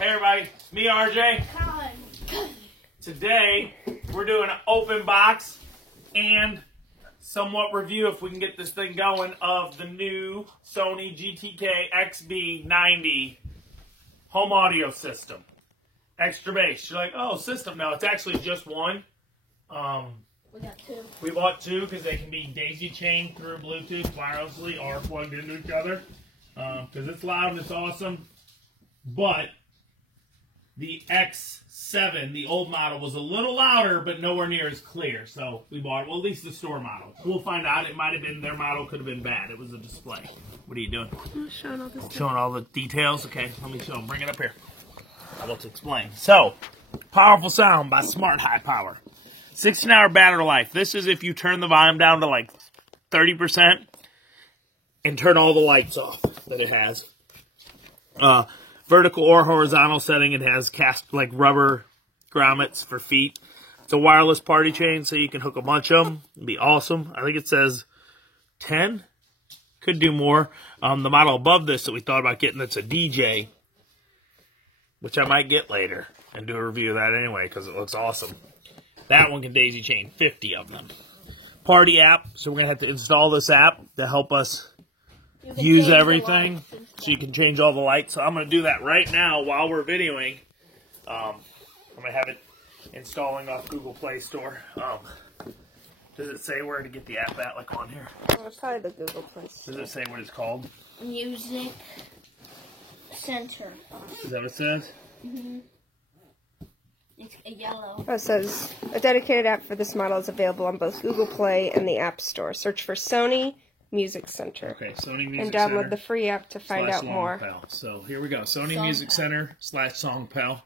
Hey everybody, it's me RJ. Today we're doing an open box and somewhat review, if we can get this thing going, of the new Sony GTK XB90 home audio system. Extra bass. You're like, oh, system. No, it's actually just one. We got two. We bought two because they can be daisy chained through Bluetooth wirelessly or plugged into each other. Because it's loud and it's awesome. But the X7, the old model, was a little louder, but nowhere near as clear. So we bought, well, at least the store model. We'll find out. It might have been, their model could have been bad. It was a display. What are you doing? I'm showing all this stuff. Showing all the details? Okay, let me show them. Bring it up here. I'll let you explain. So, powerful sound by Smart High Power. 16-hour battery life. This is if you turn the volume down to like 30% and turn all the lights off that it has. Vertical or horizontal setting. It has cast like rubber grommets for feet. It's a wireless party chain, so you can hook a bunch of them. It'd be awesome. I think it says 10. Could do more. The model above this that we thought about getting, that's a DJ, which I might get later and do a review of that anyway because it looks awesome. That one can daisy chain 50 of them. Party app. So we're going to have to install this app to help us use everything. So you can change all the lights. So I'm going to do that right now while we're videoing. I'm going to have it installing off Google Play Store. Does it say where to get the app at, like on here? Oh, it's probably the Google Play Store. Does it say what it's called? Music Center. Is that what it says? Mm-hmm. It's a yellow. Oh, it says, a dedicated app for this model is available on both Google Play and the App Store. Search for Sony Music Center. Okay, Sony Music and download Center the free app to find out more. Songpal. So here we go. Sony Music Center / Songpal.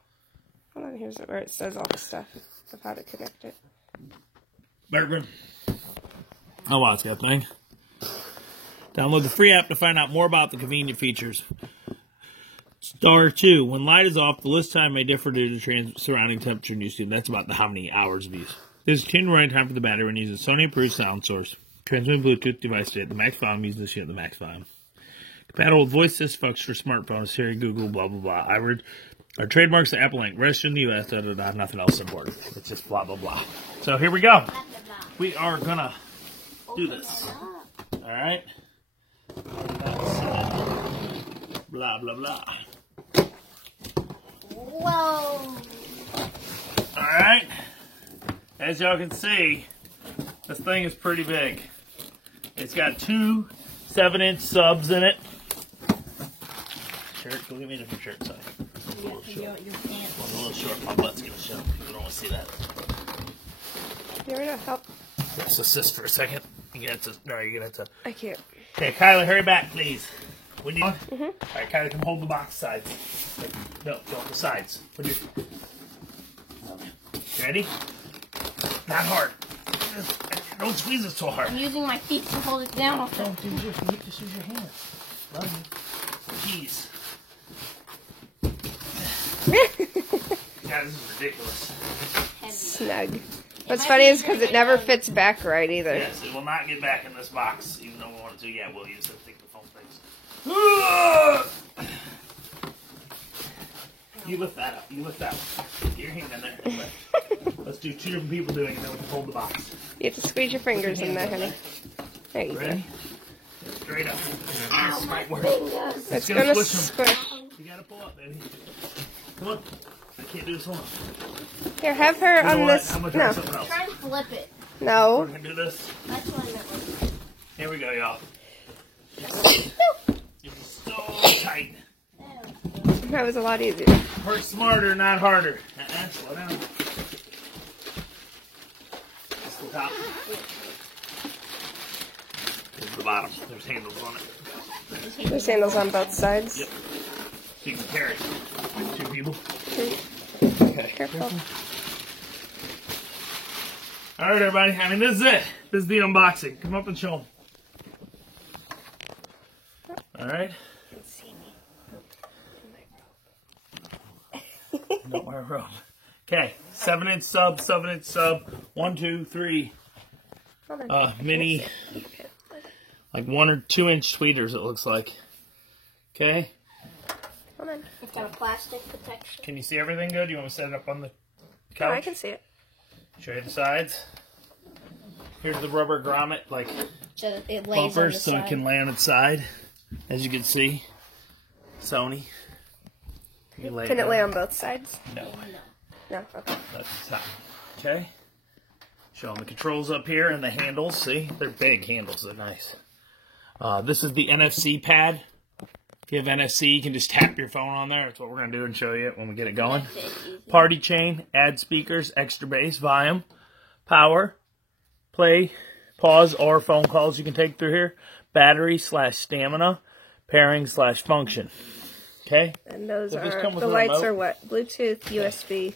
Hold on, here's where it says all the stuff of how to connect it. Bergman. Oh wow, it's got a thing. Download the free app to find out more about the convenient features. Star 2. When light is off, the list time may differ due to surrounding temperature and use. That's about how many hours of use. This is tuned running time for the battery when using Sony approved sound source. Transmit Bluetooth device to the max volume. Use this unit the max volume. Compatible with voice assist functions for smartphones, Siri, Google, blah blah blah. Our trademarks to Apple Inc. Registered in the U.S. Da, da, da, nothing else important. It's just blah blah blah. So here we go. We are gonna do this. All right. Blah blah blah. Whoa! Alright, as y'all can see, this thing is pretty big. It's got two 7-inch subs in it. Shirt, go get me a different shirt, sorry. You have to go at your pants. Well, a little short, my butt's gonna show. You don't want to see that. Here we go, help. Let's assist for a second. You're gonna have to, no, you're gonna have to. I can't. Okay, Kylie, hurry back, please. We need. Alright, Kylie, come hold the box sides. No, don't the sides. Put your. Ready? Not hard. Don't squeeze it so hard. I'm using my feet to hold it down. Don't do this. You have to use your hands. Love you. Jeez. God, this is ridiculous. Snug. What's funny is because it never fits back right either. Yes, it will not get back in this box, even though we want it to. Yeah, we'll use it. Think the phone things. You lift that up. You lift that one. Get your hand in there. Let's do two different people doing it, and then we can hold the box. You have to squeeze your fingers in there, honey. There you Ready? Straight up. Ow, my go. fingers. It's gonna gonna squish 'em. squish. You gotta pull up, baby. Come on. I can't do this one. Here, have her You know on what? this. I'm gonna try No. something else. Try to flip it. We're No. gonna do this. That's what I meant with it. Here we go, y'all. It's so tight. That was a lot easier. Work smarter, not harder. Slow down. That's the top. Here's the bottom. There's handles on it. There's handles on both sides. Yep. So you can carry two people. Okay. Careful. All right, everybody. I mean, this is it. This is the unboxing. Come up and show them. All right. Don't wear a robe. Okay, 7-inch sub, 7-inch sub. 1, 2, 3. Mini, like 1 or 2 inch tweeters. It looks like. Okay. Hold on. got a plastic protection. Can you see everything good? You want to set it up on the Oh, couch? I can see it. Show you the sides. Here's the rubber grommet, like So it lays on the bumpers, so it side. can lay on its side. As you can see, Sony. You Can it down. lay on both sides? No, No. Okay. that's the top. Okay. Showing the controls up here and the handles. See, they're big handles. They're nice. This is the NFC pad. If you have NFC, you can just tap your phone on there. That's what we're going to do and show you when we get it going. Party chain, add speakers, extra bass, volume, power, play, pause, or phone calls you can take through here. Battery / stamina, pairing / function. Okay? And those Does this are, come with the a lights remote? are what? Bluetooth, USB,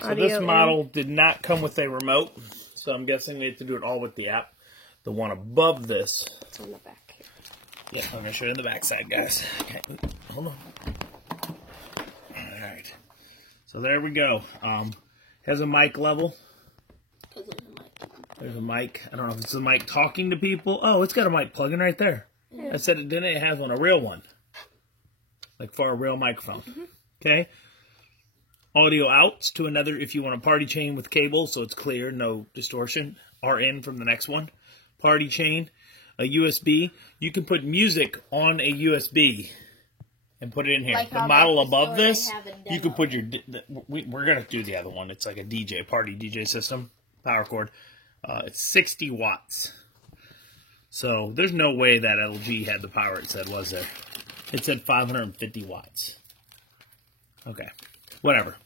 So audio. this model did not come with a remote, so I'm guessing we have to do it all with the app. The one above this, It's on the back here. yeah, I'm gonna show you the back side, guys. Okay, hold on. All right, so there we go. Has a mic level. There's a mic. I don't know if it's a mic talking to people. Oh, it's got a mic plug-in right there. I said it didn't. It has one, a real one, like for a real microphone. Okay. Audio outs to another if you want a party chain with cable, so it's clear, no distortion. Are in from the next one. Party chain, a USB. You can put music on a USB and put it in here. Like The how model at the above store they this, have a you can demo. put your. We're gonna do the other one. It's like a DJ party DJ system, power cord. It's 60 watts. So there's no way that LG had the power it said, was there? It said 550 watts. Okay, whatever.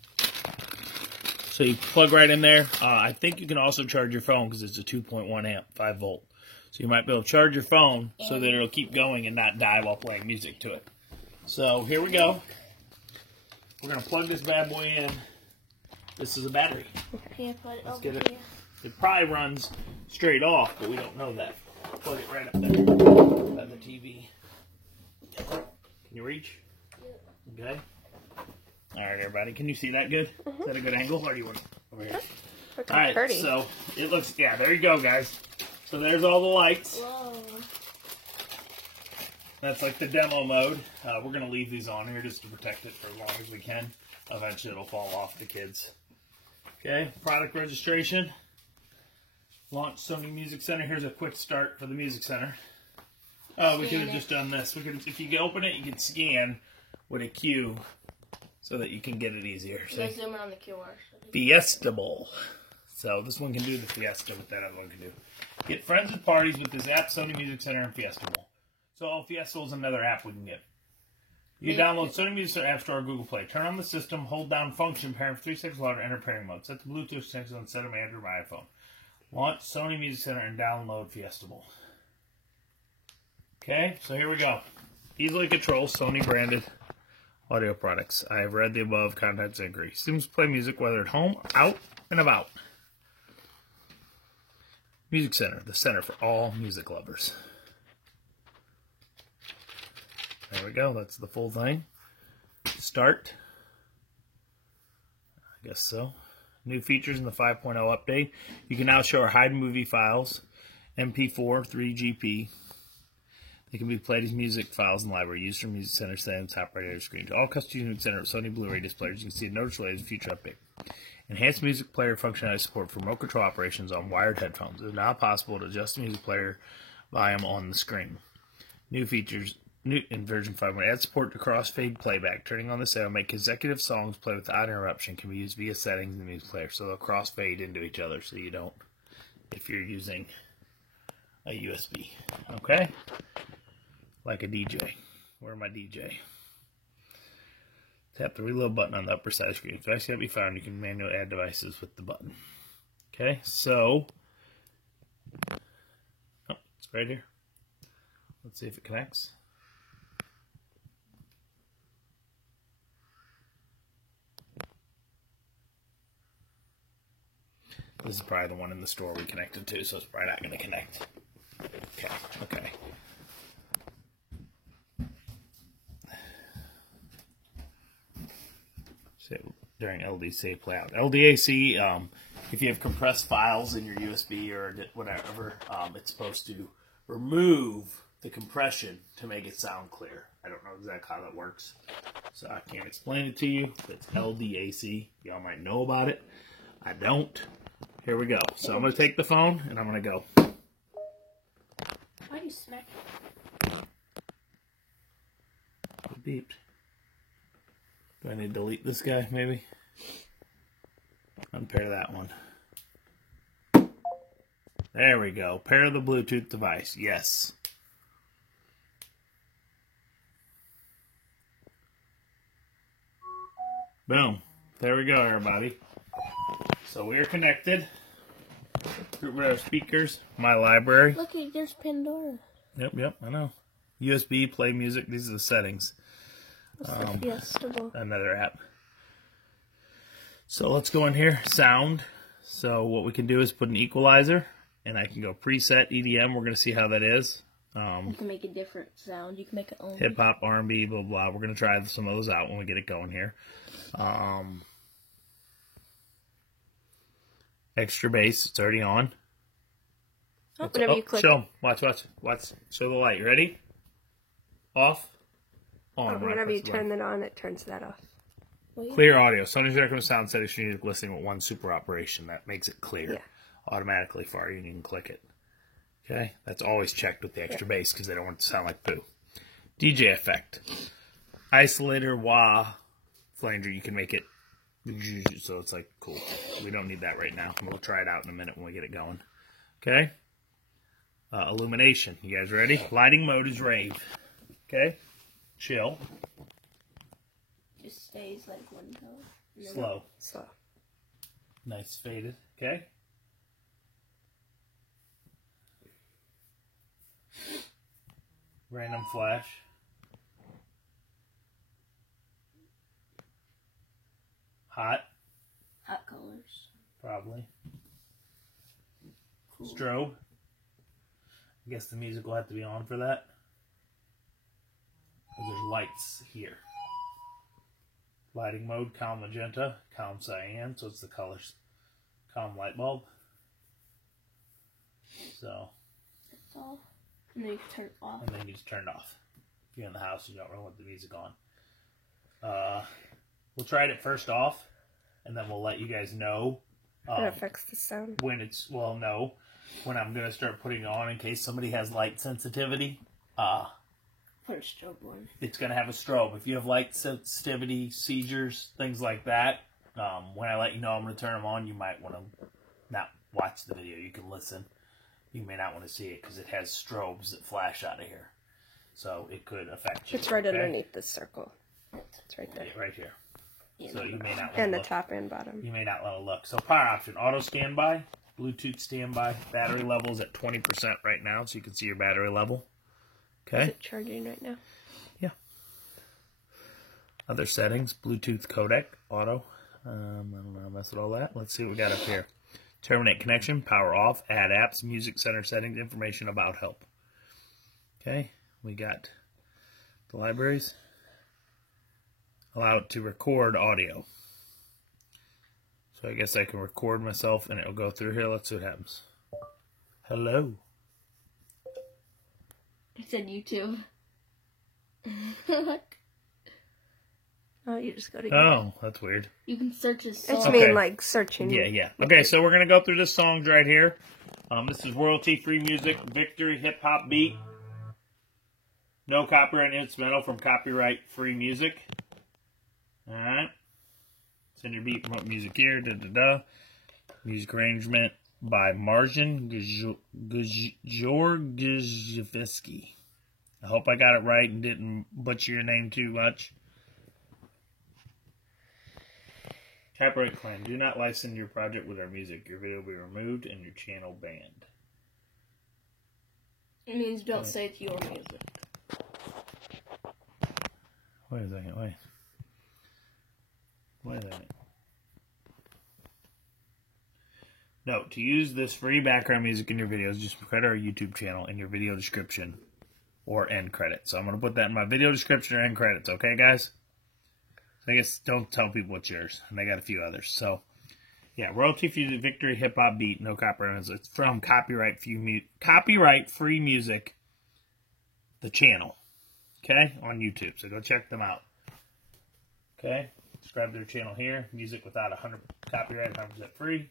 So you plug right in there. I think you can also charge your phone because it's a 2.1 amp, 5 volt. So you might be able to charge your phone so that it'll keep going and not die while playing music to it. So here we go. We're going to plug this bad boy in. This is a battery. Here, put it Let's over get it. here. It probably runs straight off, but we don't know that. Plug it right up there by the TV. Can you reach? Okay. All right, everybody. Can you see that good? Is that a good angle? Or do you want over here? Looking All right, pretty. so it looks, yeah, there you go, guys. So there's all the lights. Whoa. That's like the demo mode. We're going to leave these on here just to protect it for as long as we can. Eventually it'll fall off the kids. Okay, product registration. Launch Sony Music Center. Here's a quick start for the Music Center. Oh, we could have just done this. We could, if you open it, you can scan with a Q so that you can get it easier. You See? guys zoom in on the QR. Fiestable. So this one can do the Fiesta, what that other one can do. Get friends at parties with this app, Sony Music Center, and Fiestable. So Fiestable is another app we can get. You can download Sony Music Center App Store or Google Play. Turn on the system, hold down function, pairing for 3 seconds louder, enter pairing mode. Set the Bluetooth settings on set of Android or my iPhone. Launch Sony Music Center and download Fiestable. Okay, so here we go. Easily control Sony branded audio products. I have read the above contents and agree. Students play music whether at home, out, and about. Music Center, the center for all music lovers. There we go. That's the full thing. Start. I guess so. New features in the 5.0 update. You can now show or hide movie files, MP4, 3GP. They can be played as music files in the library. Used from Music Center setting on the top right of your screen. All custom Music Center Sony Blu-ray displays. You can see a notice related to future update. Enhanced music player functionality support for remote control operations on wired headphones. It is now possible to adjust the music player volume on the screen. New features. New in version 5. Add support to crossfade playback. Turning on the setting will make consecutive songs play without interruption. Can be used via settings in the music player. So they'll crossfade into each other so you don't, if you're using a USB. Okay? Like a DJ. Where my DJ? Tap the reload button on the upper side of the screen. If device can't be found, you can manually add devices with the button. Okay, so it's right here. Let's see if it connects. This is probably the one in the store we connected to, so it's probably not going to connect. Okay. So during LDC play out. LDAC, if you have compressed files in your USB or whatever, it's supposed to remove the compression to make it sound clear. I don't know exactly how that works. So I can't explain it to you. It's LDAC. Y'all might know about it. I don't. Here we go. So I'm going to take the phone and I'm going to go. Why do you smack It beeped. Do I need to delete this guy, maybe? Unpair that one. There we go. Pair the Bluetooth device. Yes. Boom. There we go, everybody. So we're connected. Group rid of speakers. My library. Look, there's Pandora. Yep, I know. USB, play music. These are the settings. What's the Fiesta? Another app. So let's go in here. Sound. So what we can do is put an equalizer. And I can go preset EDM. We're going to see how that is. You can make a different sound. You can make it own. Hip hop, R&B, blah, blah. We're going to try some of those out when we get it going here. Extra bass. It's already on. Whenever you click. Show 'em. Watch. Show the light. You ready? Off. On. Whenever you turn that on, it turns that off. Clear audio. Sony's recommended sound settings for music listening with one super operation. That makes it clear. Yeah. Automatically for you, and you can click it. Okay? That's always checked with the extra bass because they don't want it to sound like poo. DJ effect. Isolator, wah, flanger. You can make it so it's like cool. We don't need that right now. We'll try it out in a minute when we get it going. Okay? Illumination. You guys ready? Lighting mode is rave. Okay? Chill. Just stays like one color. Slow. Slow. Nice faded. Okay? Random flash. Hot. Hot colors. Probably. Cool. Strobe. I guess the music will have to be on for that. There's lights here. Lighting mode, calm magenta, calm cyan, so it's the colors. Calm light bulb. So. That's all. And then you can turn it off. And then you just turn it off. If you're in the house, you don't really want the music on. We'll try it first off, and then we'll let you guys know. That affects the sound. When it's, well, no. When I'm going to start putting it on in case somebody has light sensitivity. Put a strobe on. It's going to have a strobe. If you have light sensitivity, seizures, things like that, when I let you know I'm going to turn them on, you might want to not watch the video. You can listen. You may not want to see it because it has strobes that flash out of here. So it could affect you. It's right underneath this circle. It's right there. Yeah, right here. So you may not want And to the look. top and bottom. You may not want to look. So power option, auto standby, Bluetooth standby, battery levels at 20% right now, so you can see your battery level. Is Okay. it charging right now? Yeah. Other settings, Bluetooth codec, auto. I don't know, mess with all that. Let's see what we got up here. Terminate connection, power off, add apps, music center settings, information about help. Okay, we got the libraries. Allow it to record audio. So I guess I can record myself and it'll go through here. Let's see what happens. Hello. It said YouTube. Oh, you just go to. Oh, that's weird. You can search this song. It's Okay. mean like searching. Yeah. Okay, so we're going to go through the songs right here. This is royalty-free music, Victory hip-hop beat. No copyright instrumental from copyright-free music. Alright. Send your beat, promote music here, Music arrangement by Marjan Georgijevsky. I hope I got it right and didn't butcher your name too much. Copyright claim. Do not license your project with our music. Your video will be removed and your channel banned. It means don't say it's your music. Wait a second, wait a second. No, to use this free background music in your videos, just credit our YouTube channel in your video description or end credits. So I'm going to put that in my video description or end credits, okay, guys? So I guess don't tell people it's yours. And I got a few others. So, yeah, royalty-free Victory hip-hop beat, no copyright. It's from copyright-free music, the channel, okay, on YouTube. So go check them out. Okay, subscribe to their channel here. Music without 100 copyright, 100% free.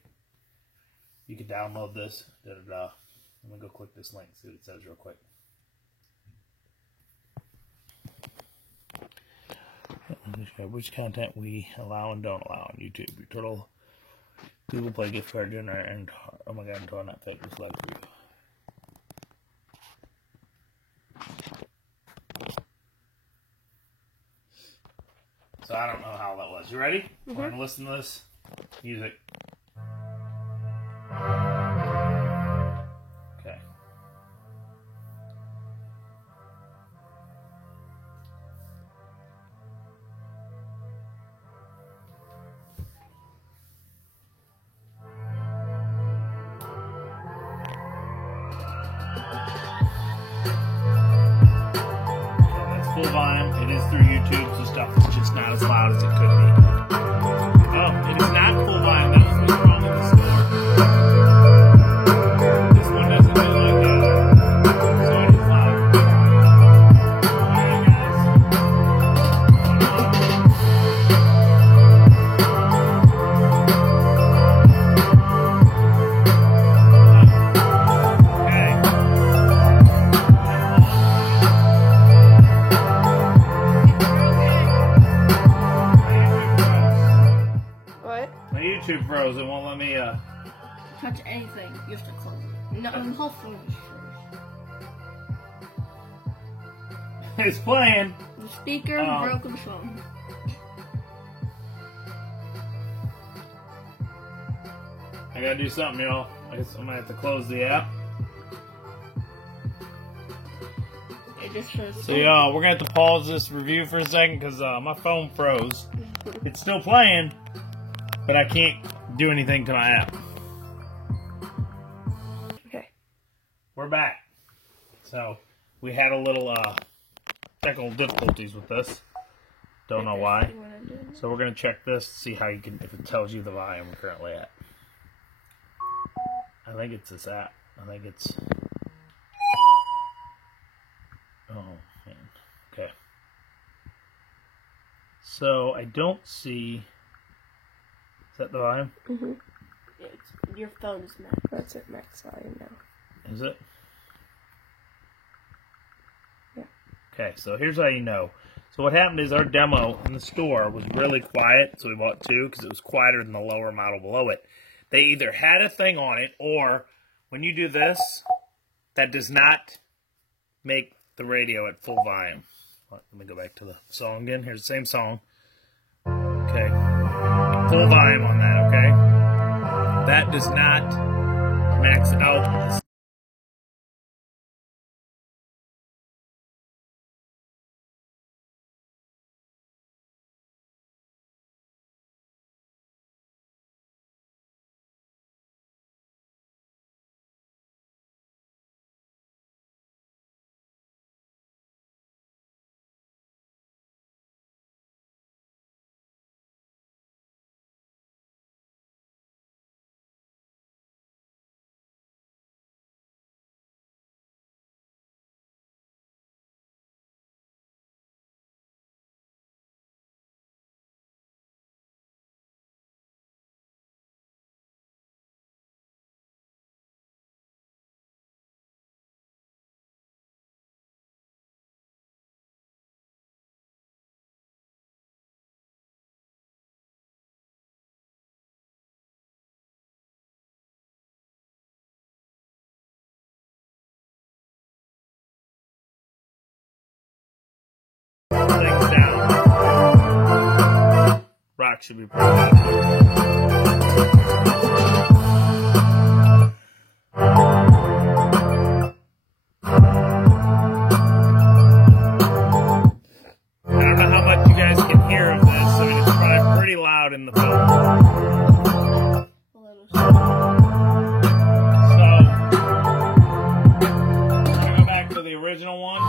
You can download this. I'm gonna go click this link, see what it says real quick. Describe which content we allow and don't allow on YouTube. Your total Google Play gift card dinner and oh my god, until not fit was like for you. So I don't know how that was. You ready? We're gonna listen to this music. Okay. Full volume. It is through YouTube, so stuff is just not as loud as it could be. Oh, it is not full volume. That was what's wrong with the store. This one doesn't do like that. So it is loud. Alright, YouTube froze. It won't let me Touch anything, you have to close it. No, the whole phone is frozen. It's playing. The speaker broke the phone. I gotta do something, y'all. I guess I'm gonna have to close the app. It just shows. So y'all, we're gonna have to pause this review for a second because my phone froze. It's still playing, but I can't do anything to my app. Okay. We're back. So we had a little technical difficulties with this. Don't know why. So we're gonna check this to see how you can, if it tells you the volume we're currently at. I think it's this app. I think it's. Oh man. Okay. So I don't see. Is that the volume? Mm-hmm. Your phone's max. That's it, max volume now. Is it? Yeah. Okay, so here's how you know. So what happened is our demo in the store was really quiet, so we bought two because it was quieter than the lower model below it. They either had a thing on it, or when you do this, that does not make the radio at full volume. Let me go back to the song again. Here's the same song. Okay. Full volume on that, okay? That does not max out. Things down. Rock should be pretty loud. I don't know how much you guys can hear of this. I mean, it's probably pretty loud in the phone. A little. So, I'm gonna go back to the original one.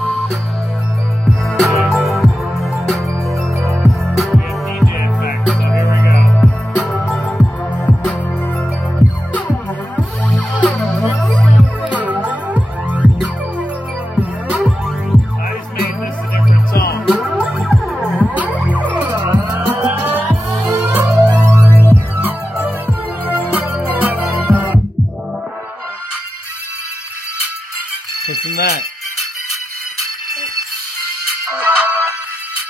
We have DJ effect, so here we go. that.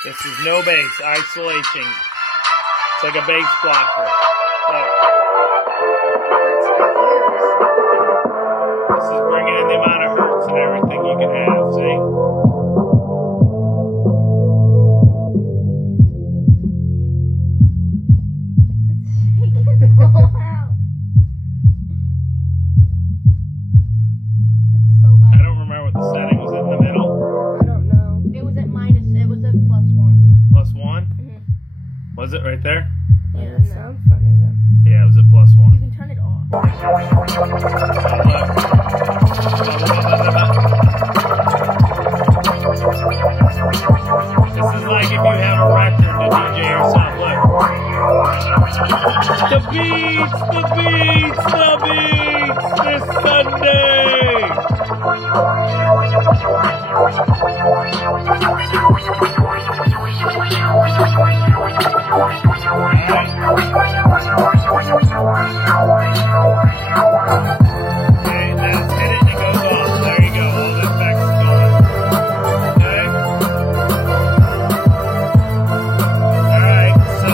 This is no bass, isolation. It's like a bass blocker. Look. This is bringing in the amount of hertz and everything you can have, see? Was it right there? Yeah, it sounds funny though. Yeah, it was at +1. You can turn it off. This is like if you have a record to DJ yourself. Look. The beats! The beats! The beats! This Sunday! Okay, that's hit it and it goes off. There you go. All the effects gone. Okay. Alright, so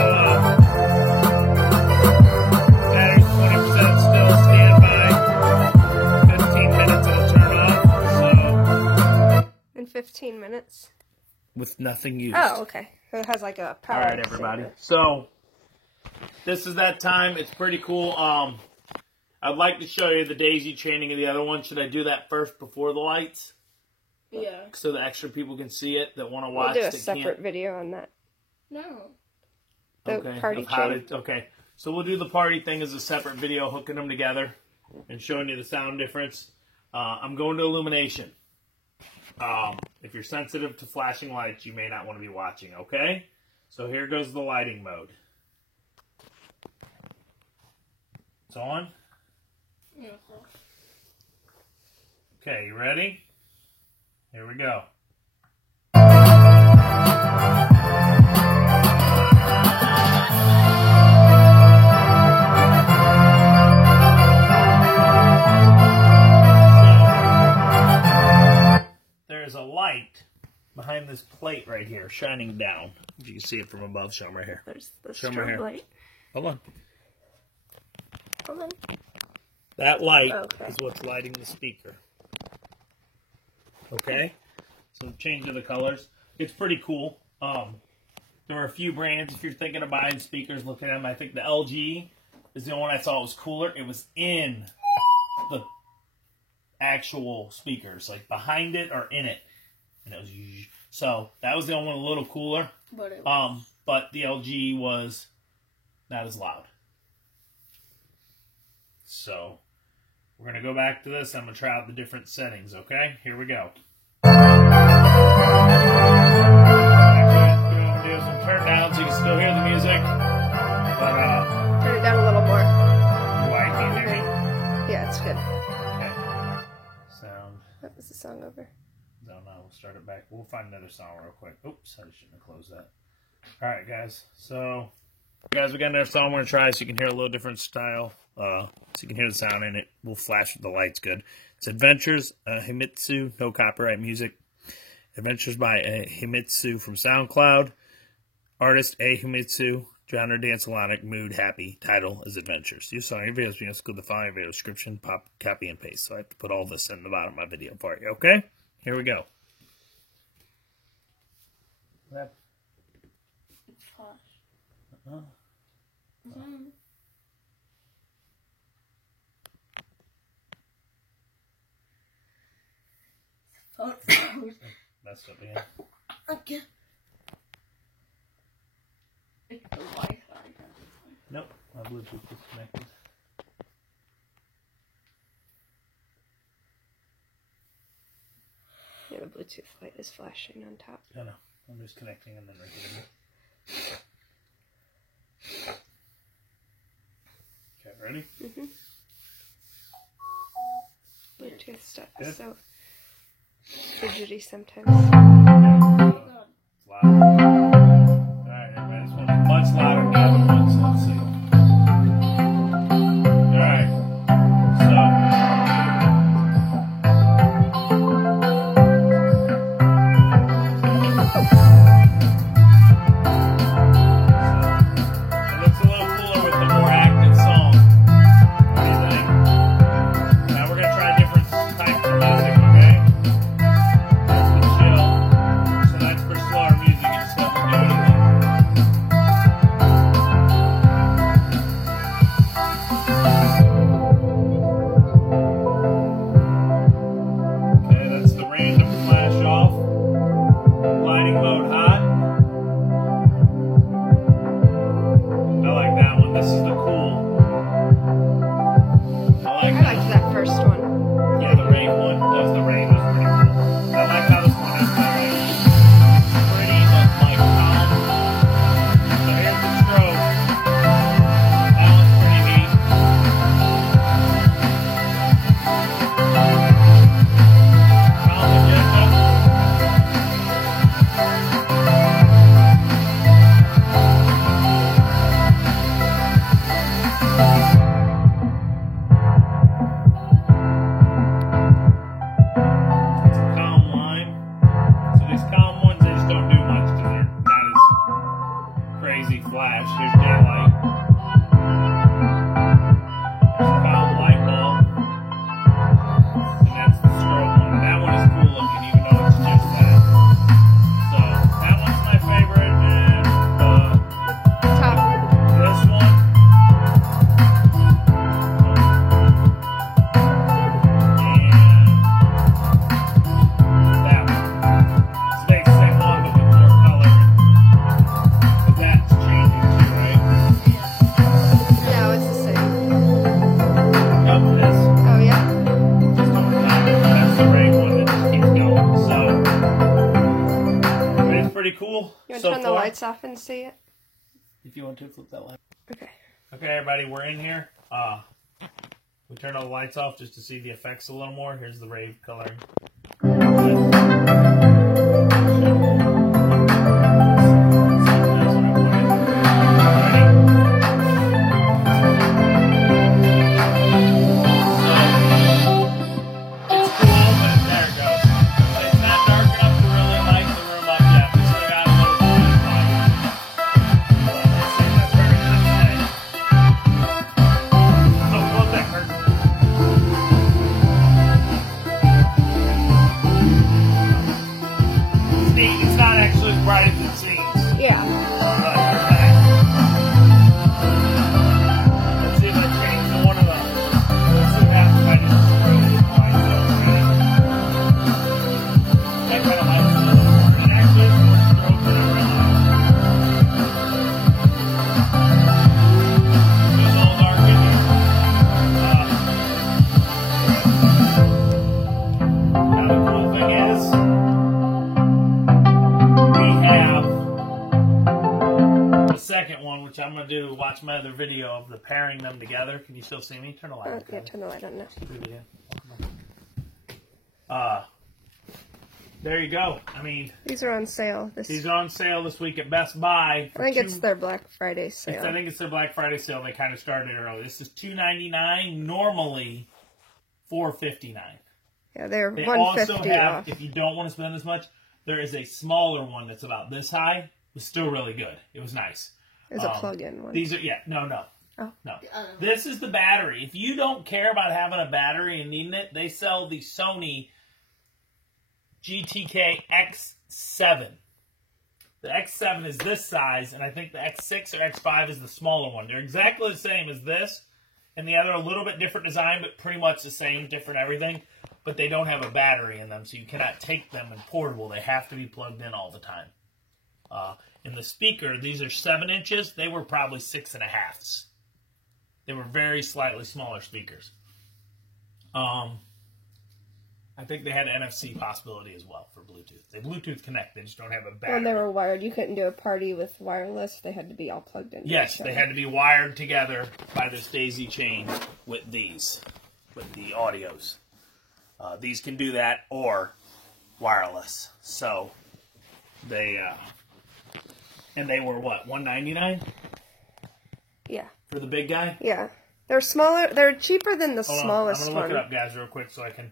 battery's 20% still. Stand by. 15 minutes it'll turn off. So In 15 minutes. with nothing used. Oh, okay. So it has like a power. Alright, everybody. So this is that time. It's pretty cool. I'd like to show you the daisy chaining of the other one. Should I do that first before the lights? Yeah. So the extra people can see it that want to watch. We'll do a that separate can't. video on that. No. The Okay. party of how chain. okay. So we'll do the party thing as a separate video, hooking them together and showing you the sound difference. I'm going to illumination. If you're sensitive to flashing lights, you may not want to be watching, okay? So here goes the lighting mode. It's on? Yeah. Okay, you ready? Here we go. There's a light behind this plate right here, shining down. If you can see it from above, show them right here. There's the Show 'em right strobe here. light. Hold on. Hold on. That light Okay. is what's lighting the speaker. Okay? So change of the colors. It's pretty cool. There are a few brands, if you're thinking of buying speakers, look at them. I think the LG is the only one I saw was cooler. It was in the actual speakers, like behind it or in it. And it was, so that was the only one a little cooler. But it But the LG was not as loud. So we're going to go back to this. I'm going to try out the different settings, okay? Here we go. Actually, I'm going to do some turn down so you can still hear the music. But, Turn it down a little more. why can't you hear me? Yeah, it's good. Okay. Sound. That was the song over. Don't know. We'll start it back. We'll find another song real quick. Oops, I shouldn't have closed that. All right, guys. So, guys, we got another song we're going to try so you can hear a little different style. So you can hear the sound in it. We'll flash with the lights good. It's Adventures, Himitsu, no copyright music. Adventures by Himitsu from SoundCloud. Artist Himitsu. Genre Dancelonic. Mood Happy. Title is Adventures. You saw your videos. You can go to the following video description. Pop, copy, and paste. So I have to put all this in the bottom of my video for you. Okay? Here we go. What? it's flash. Messed up again. Okay. It's the Wi-Fi. Nope. My Bluetooth is connected. Yeah, the Bluetooth light is flashing on top. No, no. I'm just connecting and then recording. Okay, ready? Bluetooth stuff Good. is so fidgety sometimes. Oh my god. Loud. Alright, everybody. This one's much louder than the other one, so let's see. Alright. So. flash. There's daylight. There's a found light bulb. And that's the strobe one. And that one is cool looking, even though it's just that. So that one's my favorite. And Top. this one. And that one. It's the same one, but with more color. But that's changing too, right? No, it's the same. Nope, it is. Oh, yeah? Just over time. That's the rate one that just keeps going. So, but it's pretty cool. You want to so turn the far. lights off and see it? If you want to flip that light. Okay. Okay, everybody, we're in here. We turn all the lights off just to see the effects a little more. Here's the rave coloring. It's cool, but there it goes. It's not dark enough to really light the room up yet. We still got a little bit of light. Let's see if I turn it this way. Oh, close that curtain. See, it's not actually as bright as it seems. Yeah. But okay. Let's see if I change to one of those. Let's see what happens if I just screw the lights over. That kind of lights a little more. It actually is more strobe than I realized. It's all dark in here. Now the cool thing is, we have the second one, which I'm going to do, watch my other video of the pairing them together. Can you still see me? Turn the light on. Yeah, turn the light on now. There you go. I mean, These are on sale. these are on sale this week at Best Buy. I think it's their Black Friday sale. I think it's their Black Friday sale. They kind of started early. This is $2.99. Normally, $4.59. Yeah, they're They also $150 have, off. if you don't want to spend as much, there is a smaller one that's about this high. It's still really good. It was nice. There's a plug-in one. These are, no. Oh. No. Oh. This is the battery. If you don't care about having a battery and needing it, they sell the Sony GTK X7. The X7 is this size, and I think the X6 or X5 is the smaller one. They're exactly the same as this, and the other a little bit different design, but pretty much the same, different everything. But they don't have a battery in them, so you cannot take them in portable. They have to be plugged in all the time. In the speaker, these are 7 inches. They were probably 6.5. They were very slightly smaller speakers. I think they had an NFC possibility as well for Bluetooth. They Bluetooth connect. They just don't have a battery. When they were wired, you couldn't do a party with wireless. They had to be all plugged in. Yes, they had to be wired together by this daisy chain with these, with the audios. These can do that or wireless. So they and they were what, $199 Yeah. for the big guy? Yeah. They're smaller. They're cheaper than the Hold on, smallest I'm gonna look one. it up, guys, real quick, so I can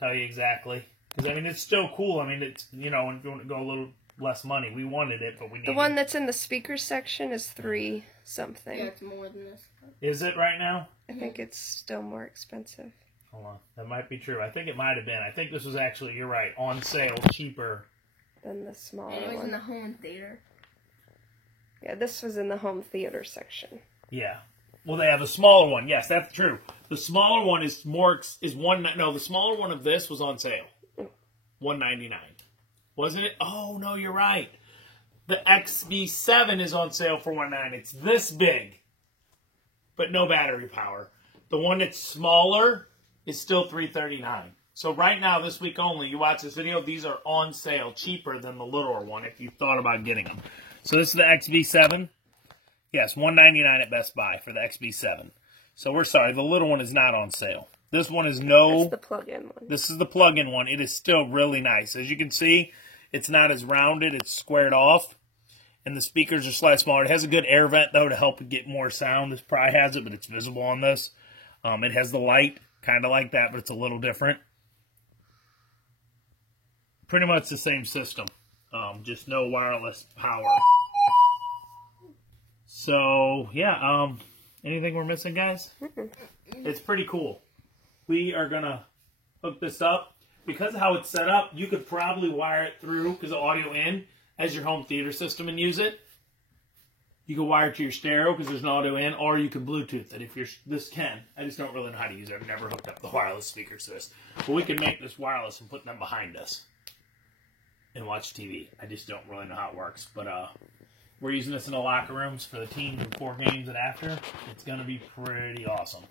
tell you exactly. Because I mean, it's still cool. I mean, it's, you know, when you want to go a little less money, we wanted it, but we needed The one that's in the speaker section is $3 something. Yeah, it's more than this. Is it right now? I think it's still more expensive. Hold on, that might be true. I think it might have been. I think this was actually, you're right, on sale, cheaper. Than the smaller And it was one. in the home theater. Yeah, this was in the home theater section. Yeah. Well, they have a smaller one. Yes, that's true. The smaller one is more the smaller one of this was on sale. $199. Wasn't it? Oh, no, you're right. The XB7 is on sale for $199. It's this big, but no battery power. The one that's smaller is still $339. So right now, this week only, you watch this video, these are on sale, cheaper than the littler one if you thought about getting them. So this is the XB7. Yes, $199 at Best Buy for the XB7. So we're sorry, the little one is not on sale. This one is That's the plug-in one. This is the plug-in one. It is still really nice. As you can see, it's not as rounded. It's squared off. And the speakers are slightly smaller. It has a good air vent, though, to help it get more sound. This probably has it, but it's visible on this. It has the light, kind of like that, but it's a little different. Pretty much the same system. Just no wireless power. So, yeah, anything we're missing, guys? It's pretty cool. We are going to hook this up. Because of how it's set up, you could probably wire it through, because of audio in, as your home theater system and use it. You can wire it to your stereo because there's an audio in, or you can Bluetooth it if you're. This can. I just don't really know how to use it. I've never hooked up the wireless speakers to this. But we can make this wireless and put them behind us and watch TV. I just don't really know how it works. But we're using this in the locker rooms for the teams before games and after. It's going to be pretty awesome.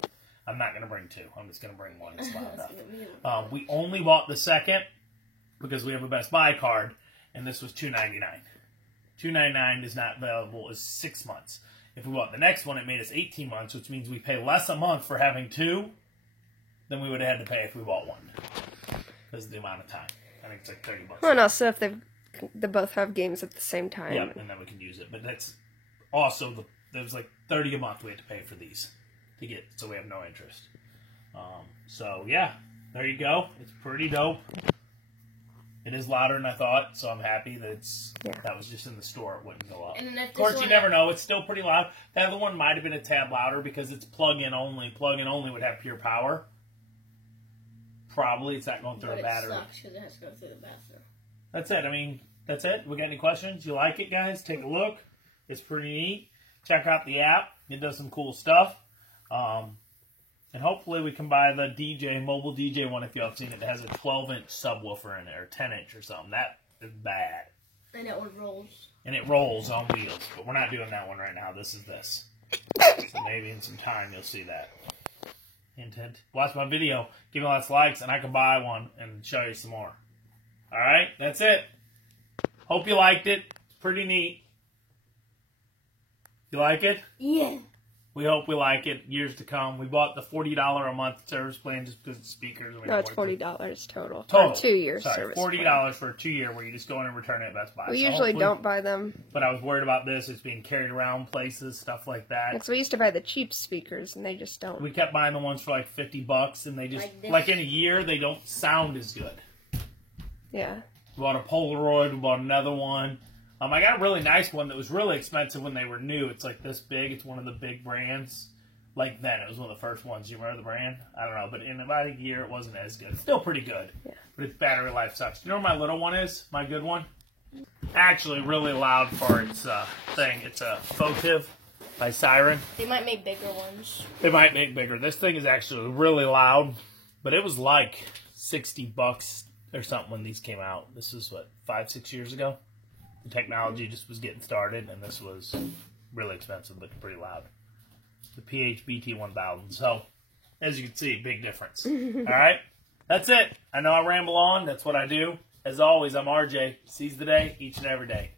I'm not going to bring two. I'm just going to bring one. It's loud enough. We only bought the second because we have a Best Buy card, and this was $2.99. $2.99 is not available is 6 months. If we bought the next one, it made us 18 months, which means we pay less a month for having two than we would have had to pay if we bought one. Because of the amount of time. I think it's like $30. Well, and also if they both have games at the same time. Yeah, and then we can use it. But that's also, there's like $30 a month we have to pay for these to get, so we have no interest. So, yeah, there you go. It's pretty dope. It is louder than I thought, so I'm happy that that was just in the store. It wouldn't go up. And Of course, you never know. It's still pretty loud. The other one might have been a tad louder because it's plug-in only. Plug-in only would have pure power. Probably. It's not going through a battery. It sucks because it has to go through the bathroom. That's it. I mean, that's it. We got any questions? You like it, guys? Take a look. It's pretty neat. Check out the app. It does some cool stuff. And hopefully we can buy the mobile DJ one if you haven't seen it. It has a 12-inch subwoofer in there, or 10-inch or something. That is bad. And it rolls. And it rolls on wheels. But we're not doing that one right now. This is this. So maybe in some time you'll see that. Intent. Watch my video. Give me lots of likes, and I can buy one and show you some more. Alright? That's it. Hope you liked it. It's pretty neat. You like it? Yeah. We hope we like it years to come. We bought the $40 a month service plan just because it's speakers. No, it's $40 total. Total. For a 2-year Sorry, service $40 plan. for a 2-year where you just go in and return it at Best Buy. We usually don't buy them. But I was worried about this. It's being carried around places, stuff like that. Because we used to buy the cheap speakers, and they just don't. We kept buying the ones for like $50, and they just, like in a year, they don't sound as good. Yeah. We bought a Polaroid. We bought another one. I got a really nice one that was really expensive when they were new. It's like this big. It's one of the big brands. Like then, it was one of the first ones. You remember the brand? I don't know, but in about a year, it wasn't as good. It's still pretty good, but its battery life sucks. You know what my little one is? My good one? Actually, really loud for its thing. It's a Fotiv by Siren. They might make bigger ones. They might make bigger. This thing is actually really loud, but it was like $60 or something when these came out. This is, what, 5-6 years ago? The technology just was getting started, and this was really expensive, but pretty loud. The PHBT 1000. So, as you can see, big difference. All right? That's it. I know I ramble on. That's what I do. As always, I'm RJ. Seize the day, each and every day.